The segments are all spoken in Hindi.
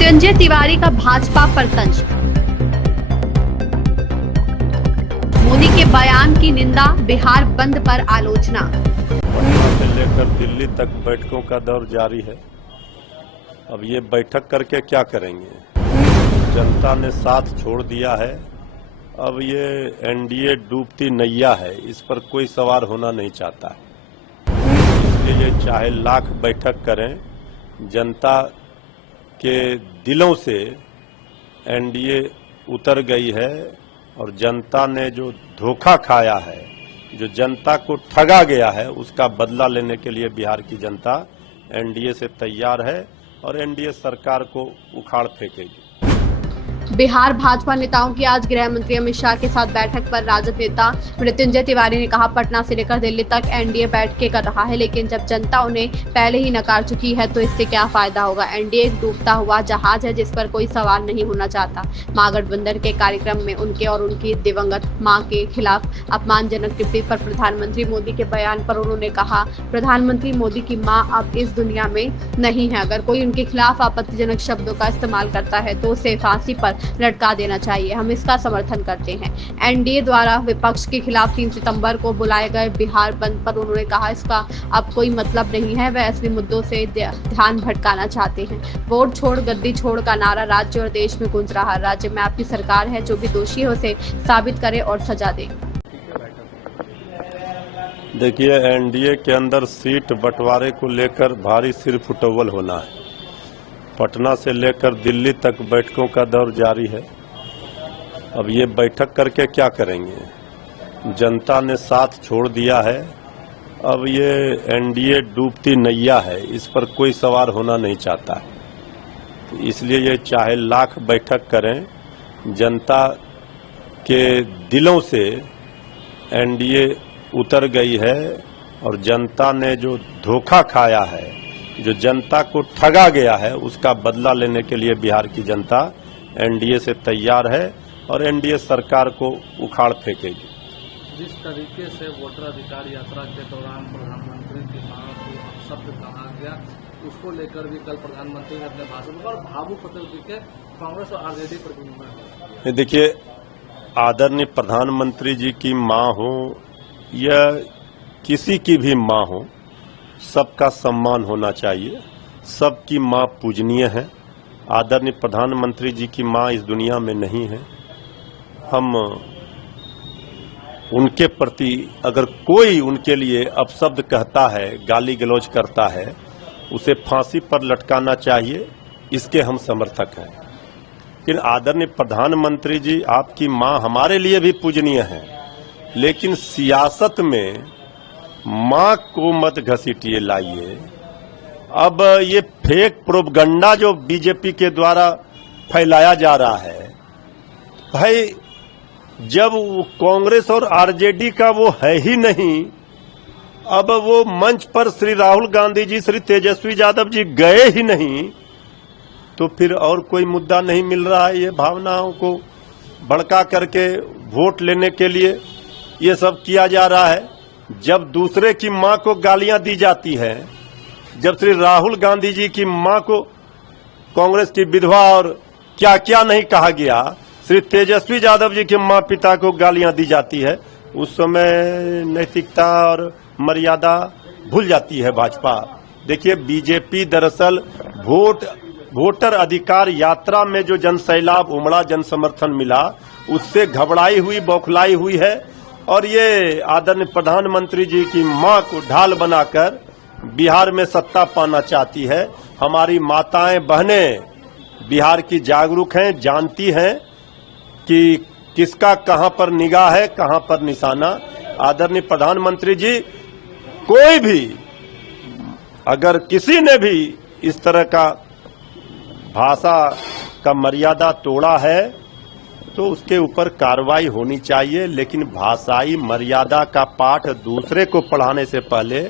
मृत्युंजय तिवारी का भाजपा पर तंज। मोदी के बयान की निंदा, बिहार बंद पर आलोचना। पटना से लेकर दिल्ली तक बैठकों का दौर जारी है। अब ये बैठक करके क्या करेंगे? जनता ने साथ छोड़ दिया है। अब ये एनडीए डूबती नैया है, इस पर कोई सवार होना नहीं चाहता है। इसलिए ये चाहे लाख बैठक करें, जनता के दिलों से एनडीए उतर गई है और जनता ने जो धोखा खाया है, जो जनता को ठगा गया है, उसका बदला लेने के लिए बिहार की जनता एनडीए से तैयार है और एनडीए सरकार को उखाड़ फेंकेगी। बिहार भाजपा नेताओं की आज गृह मंत्री अमित शाह के साथ बैठक पर राजद नेता मृत्युंजय तिवारी ने कहा, पटना से लेकर दिल्ली तक एनडीए बैठकें कर रहा है, लेकिन जब जनता उन्हें पहले ही नकार चुकी है तो इससे क्या फायदा होगा। एनडीए एक डूबता हुआ जहाज है जिस पर कोई सवार नहीं होना चाहता। महागठबंधन के कार्यक्रम में उनके और उनकी दिवंगत मां के खिलाफ अपमानजनक टिप्पणी पर प्रधानमंत्री मोदी के बयान पर उन्होंने कहा, प्रधानमंत्री मोदी की मां अब इस दुनिया में नहीं है। अगर कोई उनके खिलाफ आपत्तिजनक शब्दों का इस्तेमाल करता है तो उसे फांसी पर लटका देना चाहिए। हम इसका समर्थन करते हैं। एनडीए द्वारा विपक्ष के खिलाफ 3 सितंबर को बुलाए गए बिहार बंद पर उन्होंने कहा, इसका अब कोई मतलब नहीं है। वह असली मुद्दों से ध्यान भटकाना चाहते हैं। वोट छोड़ गद्दी छोड़ का नारा राज्य और देश में गूंज रहा। राज्य में आपकी सरकार है, जो भी दोषी है उसे साबित करे और सजा दे। देखिए, एनडीए के अंदर सीट बंटवारे को लेकर भारी सिर फुटौल होना है। पटना से लेकर दिल्ली तक बैठकों का दौर जारी है। अब ये बैठक करके क्या करेंगे? जनता ने साथ छोड़ दिया है। अब ये एनडीए डूबती नैया है, इस पर कोई सवार होना नहीं चाहता है। तो इसलिए ये चाहे लाख बैठक करें, जनता के दिलों से एनडीए उतर गई है और जनता ने जो धोखा खाया है, जो जनता को ठगा गया है, उसका बदला लेने के लिए बिहार की जनता एनडीए से तैयार है और एनडीए सरकार को उखाड़ फेंकेगी। जिस तरीके से वोटर अधिकार यात्रा के दौरान प्रधानमंत्री की मांग को शब्द कहा गया, उसको लेकर भी कल प्रधानमंत्री ने अपने भाषण में और भावुक होते हुए कांग्रेस और आरजेडी पर। देखिए, आदरणीय प्रधानमंत्री जी की मां हो या किसी की भी मां हो, सबका सम्मान होना चाहिए। सबकी मां पूजनीय है। आदरणीय प्रधानमंत्री जी की मां इस दुनिया में नहीं है। हम उनके प्रति अगर कोई उनके लिए अपशब्द कहता है, गाली गलौज करता है, उसे फांसी पर लटकाना चाहिए, इसके हम समर्थक हैं। लेकिन आदरणीय प्रधानमंत्री जी, आपकी मां हमारे लिए भी पूजनीय है, लेकिन सियासत में मां को मत घसीटिए लाइए। अब ये फेक प्रोपगंडा जो बीजेपी के द्वारा फैलाया जा रहा है, भाई जब कांग्रेस और आरजेडी का वो है ही नहीं, अब वो मंच पर श्री राहुल गांधी जी, श्री तेजस्वी यादव जी गए ही नहीं, तो फिर और कोई मुद्दा नहीं मिल रहा है। ये भावनाओं को भड़का करके वोट लेने के लिए ये सब किया जा रहा है। जब दूसरे की मां को गालियां दी जाती है, जब श्री राहुल गांधी जी की मां को कांग्रेस की विधवा और क्या क्या नहीं कहा गया, श्री तेजस्वी यादव जी के मां पिता को गालियां दी जाती है, उस समय नैतिकता और मर्यादा भूल जाती है भाजपा। देखिए, बीजेपी दरअसल वोटर अधिकार यात्रा में जो जनसैलाब उमड़ा, जन समर्थन मिला, उससे घबराई हुई, बौखलाई हुई है और ये आदरणीय प्रधानमंत्री जी की मां को ढाल बनाकर बिहार में सत्ता पाना चाहती है। हमारी माताएं बहनें बिहार की जागरूक हैं, जानती हैं कि किसका कहां पर निगाह है, कहां पर निशाना। आदरणीय प्रधानमंत्री जी, कोई भी अगर किसी ने भी इस तरह का भाषा का मर्यादा तोड़ा है तो उसके ऊपर कार्रवाई होनी चाहिए, लेकिन भाषाई मर्यादा का पाठ दूसरे को पढ़ाने से पहले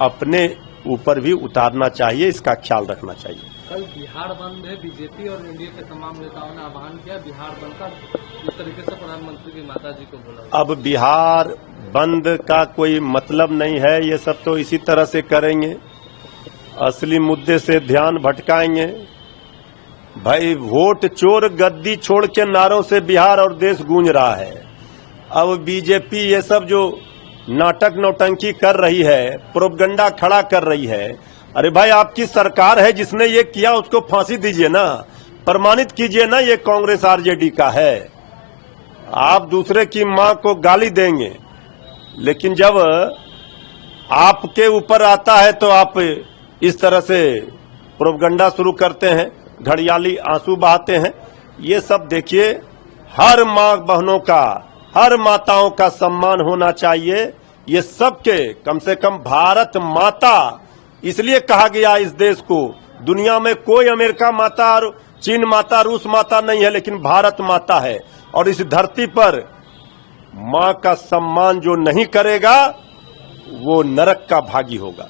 अपने ऊपर भी उतारना चाहिए, इसका ख्याल रखना चाहिए। कल बिहार बंद है, बीजेपी और एनडीए के तमाम नेताओं ने आह्वान किया बिहार बंद का, इस तरीके से प्रधानमंत्री की माता जी को बोला। अब बिहार बंद का कोई मतलब नहीं है, ये सब तो इसी तरह से करेंगे, असली मुद्दे से ध्यान भटकाएंगे। भाई वोट चोर गद्दी छोड़ के नारों से बिहार और देश गूंज रहा है। अब बीजेपी ये सब जो नाटक नौटंकी कर रही है, प्रोपगंडा खड़ा कर रही है, अरे भाई आपकी सरकार है, जिसने ये किया उसको फांसी दीजिए ना, प्रमाणित कीजिए ना ये कांग्रेस आरजेडी का है। आप दूसरे की मां को गाली देंगे, लेकिन जब आपके ऊपर आता है तो आप इस तरह से प्रोपगंडा शुरू करते हैं, घड़ियाली आंसू बहाते हैं। ये सब देखिए, हर मां बहनों का, हर माताओं का सम्मान होना चाहिए। ये सबके, कम से कम भारत माता इसलिए कहा गया इस देश को। दुनिया में कोई अमेरिका माता और चीन माता, रूस माता नहीं है, लेकिन भारत माता है। और इस धरती पर मां का सम्मान जो नहीं करेगा वो नरक का भागी होगा।